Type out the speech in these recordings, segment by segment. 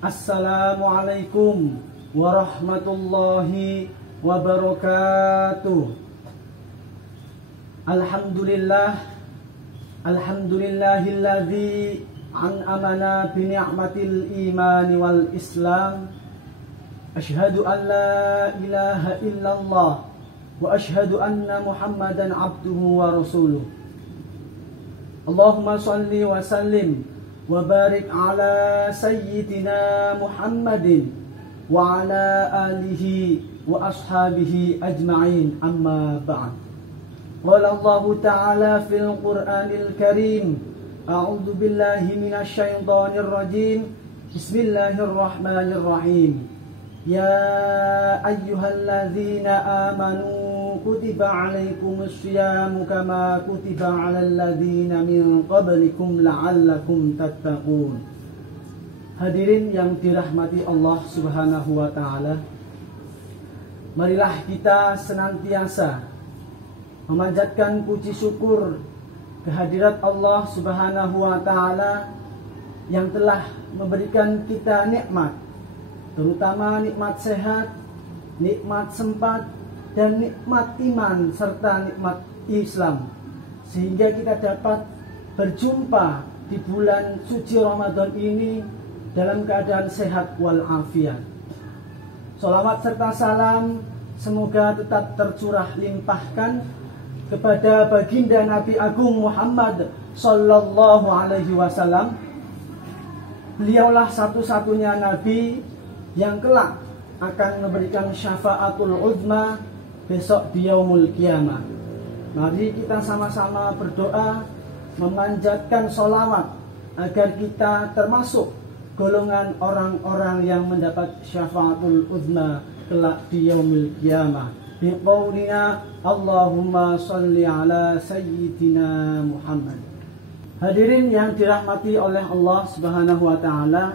Assalamualaikum warahmatullahi wabarakatuh. Alhamdulillahilladzi an'amana bi ni'matil imani wal islam. Asyhadu an la ilaha illallah wa asyhadu anna Muhammadan abduhu wa rasuluh. Allahumma shalli wa sallim wa barik ala sayyidina Muhammadin wa ala alihi wa ashabihi ajma'in, amma ba'd. Qala Allah ta'ala fil Qur'anil Karim, a'udzu billahi minasy syaithanir rajim. Bismillahirrahmanirrahim. Ya ayyuhalladzina amanu kutiba alaikumus syiyamu kama kutiba alal ladzina min qablikum la'allakum tattaqun. Hadirin yang dirahmati Allah Subhanahu wa taala, marilah kita senantiasa memanjatkan puji syukur kehadirat Allah Subhanahu wa taala yang telah memberikan kita nikmat, terutama nikmat sehat, nikmat sempat, dan nikmat iman serta nikmat Islam, sehingga kita dapat berjumpa di bulan suci Ramadan ini dalam keadaan sehat walafiat. Sholawat serta salam semoga tetap tercurah limpahkan kepada baginda Nabi Agung Muhammad Sallallahu Alaihi Wasallam. Beliaulah satu-satunya Nabi yang kelak akan memberikan syafaatul uzma besok di yaumul qiyamah. Mari kita sama-sama berdoa memanjatkan sholawat agar kita termasuk golongan orang-orang yang mendapat syafaatul uzma kelak di yaumul qiyamah. Biqaulina Allahumma sholli ala sayyidina Muhammad. Hadirin yang dirahmati oleh Allah Subhanahu wa taala,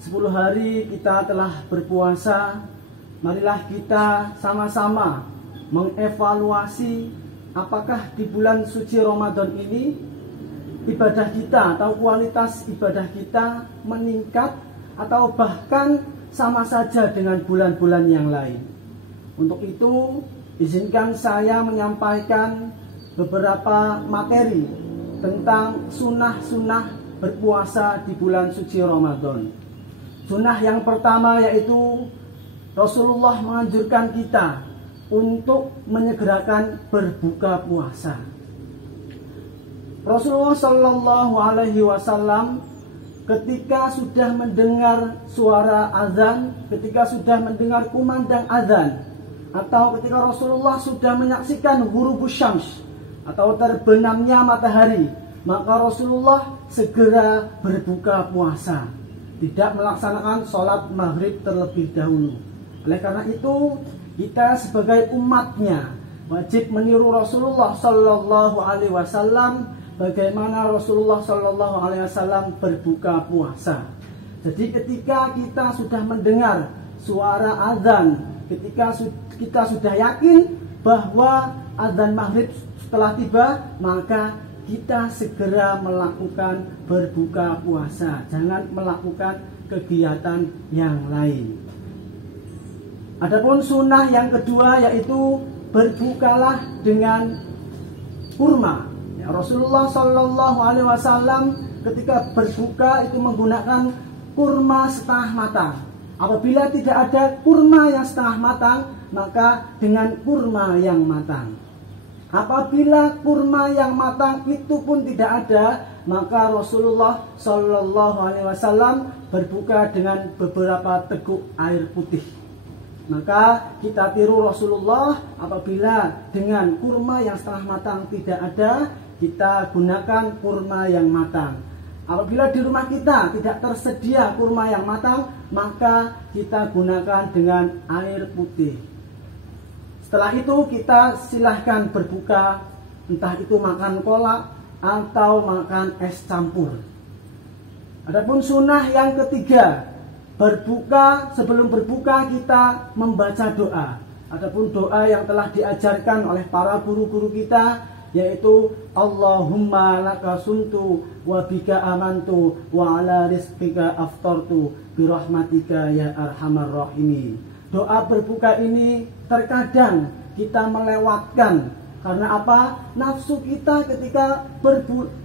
10 hari kita telah berpuasa. Marilah kita sama-sama mengevaluasi apakah di bulan suci Ramadan ini ibadah kita atau kualitas ibadah kita meningkat atau bahkan sama saja dengan bulan-bulan yang lain. Untuk itu, izinkan saya menyampaikan beberapa materi tentang sunnah-sunnah berpuasa di bulan suci Ramadan. Sunnah yang pertama yaitu Rasulullah menganjurkan kita untuk menyegerakan berbuka puasa. Rasulullah Shallallahu Alaihi Wasallam ketika sudah mendengar suara azan, ketika sudah mendengar kumandang azan, atau ketika Rasulullah sudah menyaksikan ghurubus syams atau terbenamnya matahari, maka Rasulullah segera berbuka puasa, tidak melaksanakan sholat maghrib terlebih dahulu. Oleh karena itu, kita sebagai umatnya wajib meniru Rasulullah Sallallahu Alaihi Wasallam bagaimana Rasulullah Sallallahu Alaihi Wasallam berbuka puasa. Jadi ketika kita sudah mendengar suara azan, ketika kita sudah yakin bahwa azan maghrib telah tiba, maka kita segera melakukan berbuka puasa. Jangan melakukan kegiatan yang lain. Adapun sunnah yang kedua yaitu berbukalah dengan kurma. Ya, Rasulullah Shallallahu Alaihi Wasallam ketika berbuka itu menggunakan kurma setengah matang. Apabila tidak ada kurma yang setengah matang, maka dengan kurma yang matang. Apabila kurma yang matang itu pun tidak ada, maka Rasulullah Shallallahu Alaihi Wasallam berbuka dengan beberapa teguk air putih. Maka kita tiru Rasulullah, apabila dengan kurma yang setengah matang tidak ada, kita gunakan kurma yang matang. Apabila di rumah kita tidak tersedia kurma yang matang, maka kita gunakan dengan air putih. Setelah itu kita silahkan berbuka, entah itu makan kolak atau makan es campur. Adapun sunnah yang ketiga, berbuka, sebelum berbuka kita membaca doa. Adapun doa yang telah diajarkan oleh para guru-guru kita yaitu Allahumma laka suntu wa bika amantu wa ala rizqika aftartu bi rahmatika ya arhamar rahimin. Doa berbuka ini terkadang kita melewatkan karena apa? Nafsu kita ketika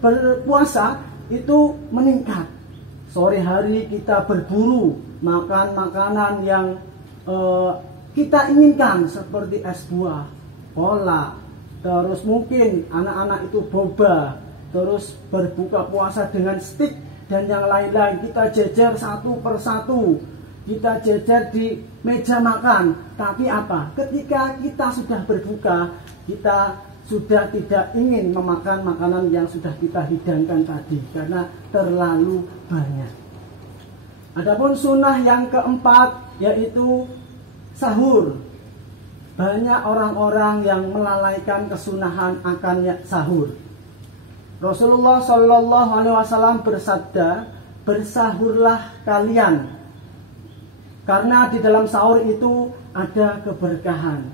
berpuasa itu meningkat. Sore hari kita berburu makan makanan yang kita inginkan seperti es buah, kolak, terus mungkin anak-anak itu boba, terus berbuka puasa dengan stik dan yang lain-lain. Kita jejer satu persatu, kita jejer di meja makan. Tapi apa? Ketika kita sudah berbuka, kita sudah tidak ingin memakan makanan yang sudah kita hidangkan tadi karena terlalu banyak. Adapun sunnah yang keempat yaitu sahur. Banyak orang-orang yang melalaikan kesunahan akan sahur. Rasulullah Shallallahu Alaihi Wasallam bersabda, bersahurlah kalian karena di dalam sahur itu ada keberkahan.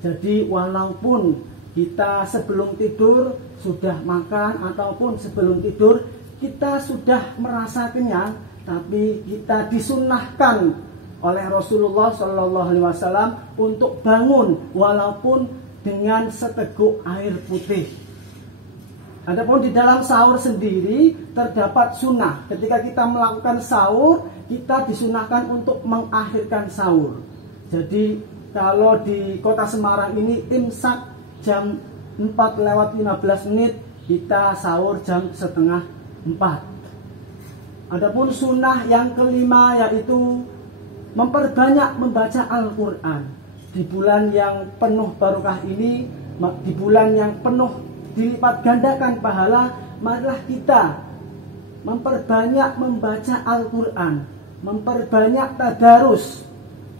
Jadi walaupun kita sebelum tidur sudah makan ataupun sebelum tidur kita sudah merasa kenyang, tapi kita disunnahkan oleh Rasulullah Shallallahu Alaihi Wasallam untuk bangun walaupun dengan seteguk air putih. Adapun di dalam sahur sendiri terdapat sunnah. Ketika kita melakukan sahur, kita disunahkan untuk mengakhirkan sahur. Jadi kalau di kota Semarang ini imsak jam 4:15, kita sahur jam setengah 4. Adapun sunnah yang kelima yaitu memperbanyak membaca Al-Quran. Di bulan yang penuh barokah ini, di bulan yang penuh dilipat gandakan pahala, marilah kita memperbanyak membaca Al-Quran, memperbanyak tadarus.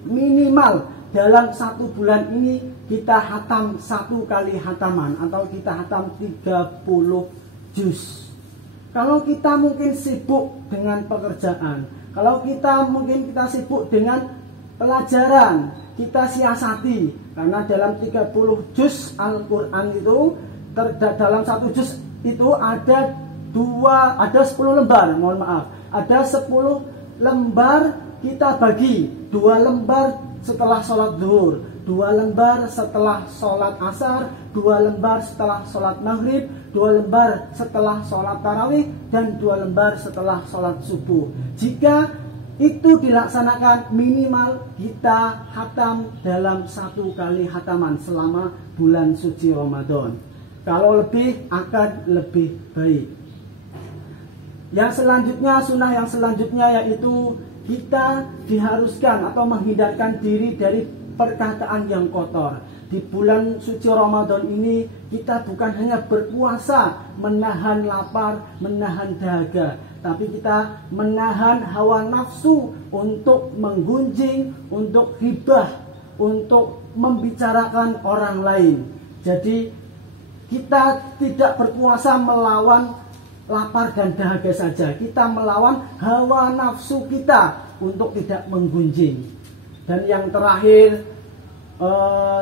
Minimal dalam 1 bulan ini kita hatam 1 kali hataman atau kita hatam 30 juz. Kalau kita mungkin sibuk dengan pekerjaan, kalau kita mungkin sibuk dengan pelajaran, kita siasati karena dalam 30 juz Al-Quran itu dalam 1 juz itu ada 10 lembar, mohon maaf, ada 10 lembar. Kita bagi 2 lembar setelah sholat zuhur, 2 lembar setelah sholat asar, 2 lembar setelah sholat maghrib, 2 lembar setelah sholat tarawih, dan 2 lembar setelah sholat subuh. Jika itu dilaksanakan, minimal kita hatam dalam 1 kali hataman selama bulan suci Ramadan. Kalau lebih akan lebih baik. Yang selanjutnya, sunnah yang selanjutnya yaitu kita diharuskan atau menghindarkan diri dari perkataan yang kotor. Di bulan suci Ramadan ini kita bukan hanya berpuasa menahan lapar, menahan dahaga, tapi kita menahan hawa nafsu untuk menggunjing, untuk ghibah, untuk membicarakan orang lain. Jadi kita tidak berpuasa melawan lapar dan dahaga saja, kita melawan hawa nafsu kita untuk tidak menggunjing. Dan yang terakhir,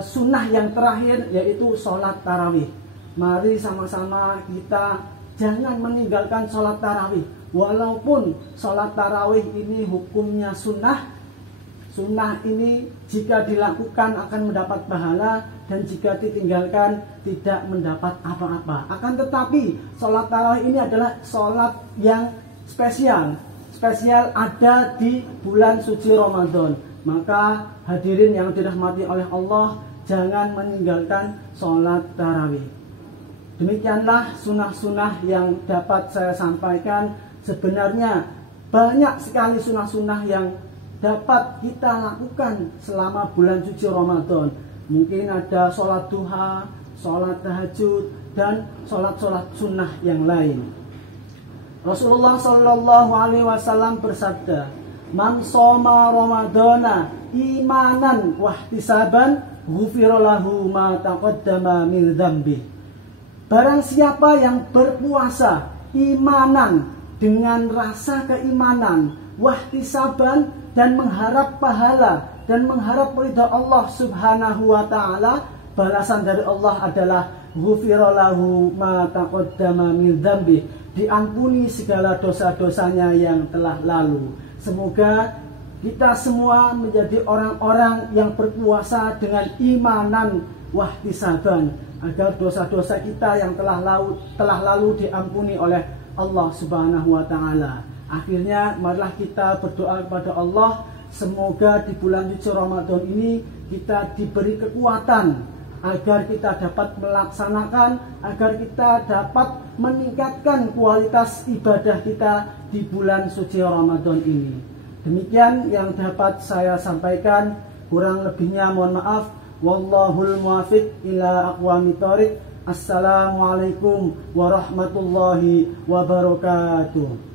sunnah yang terakhir yaitu sholat tarawih. Mari sama-sama kita jangan meninggalkan sholat tarawih. Walaupun sholat tarawih ini hukumnya sunnah, sunnah ini jika dilakukan akan mendapat pahala, dan jika ditinggalkan tidak mendapat apa-apa. Akan tetapi sholat tarawih ini adalah sholat yang spesial ada di bulan suci Ramadan. Maka hadirin yang dirahmati oleh Allah, jangan meninggalkan sholat tarawih. Demikianlah sunnah-sunnah yang dapat saya sampaikan. Sebenarnya banyak sekali sunnah-sunnah yang dapat kita lakukan selama bulan suci Ramadan. Mungkin ada sholat duha, sholat tahajud, dan sholat-sholat sunnah yang lain. Rasulullah Shallallahu Alaihi Wasallam bersabda, "Man shoma Ramadana imanan wahtisaban, ghufira lahu ma taqaddama min dzambi." Barang siapa yang berpuasa imanan dengan rasa keimanan, wahtisaban, dan mengharap pahala dan mengharap ridha Allah Subhanahu wa taala, balasan dari Allah adalah ghufira lahu ma taqaddama min dzambi, diampuni segala dosa-dosanya yang telah lalu. Semoga kita semua menjadi orang-orang yang berpuasa dengan imanan wahtisaban, agar dosa-dosa kita yang telah lalu diampuni oleh Allah Subhanahu wa taala. Akhirnya marilah kita berdoa kepada Allah, semoga di bulan suci Ramadan ini kita diberi kekuatan agar kita dapat melaksanakan, agar kita dapat meningkatkan kualitas ibadah kita di bulan suci Ramadan ini. Demikian yang dapat saya sampaikan, kurang lebihnya mohon maaf. Wallahul muwaffiq ila aqwamit thoriq. Assalamualaikum warahmatullahi wabarakatuh.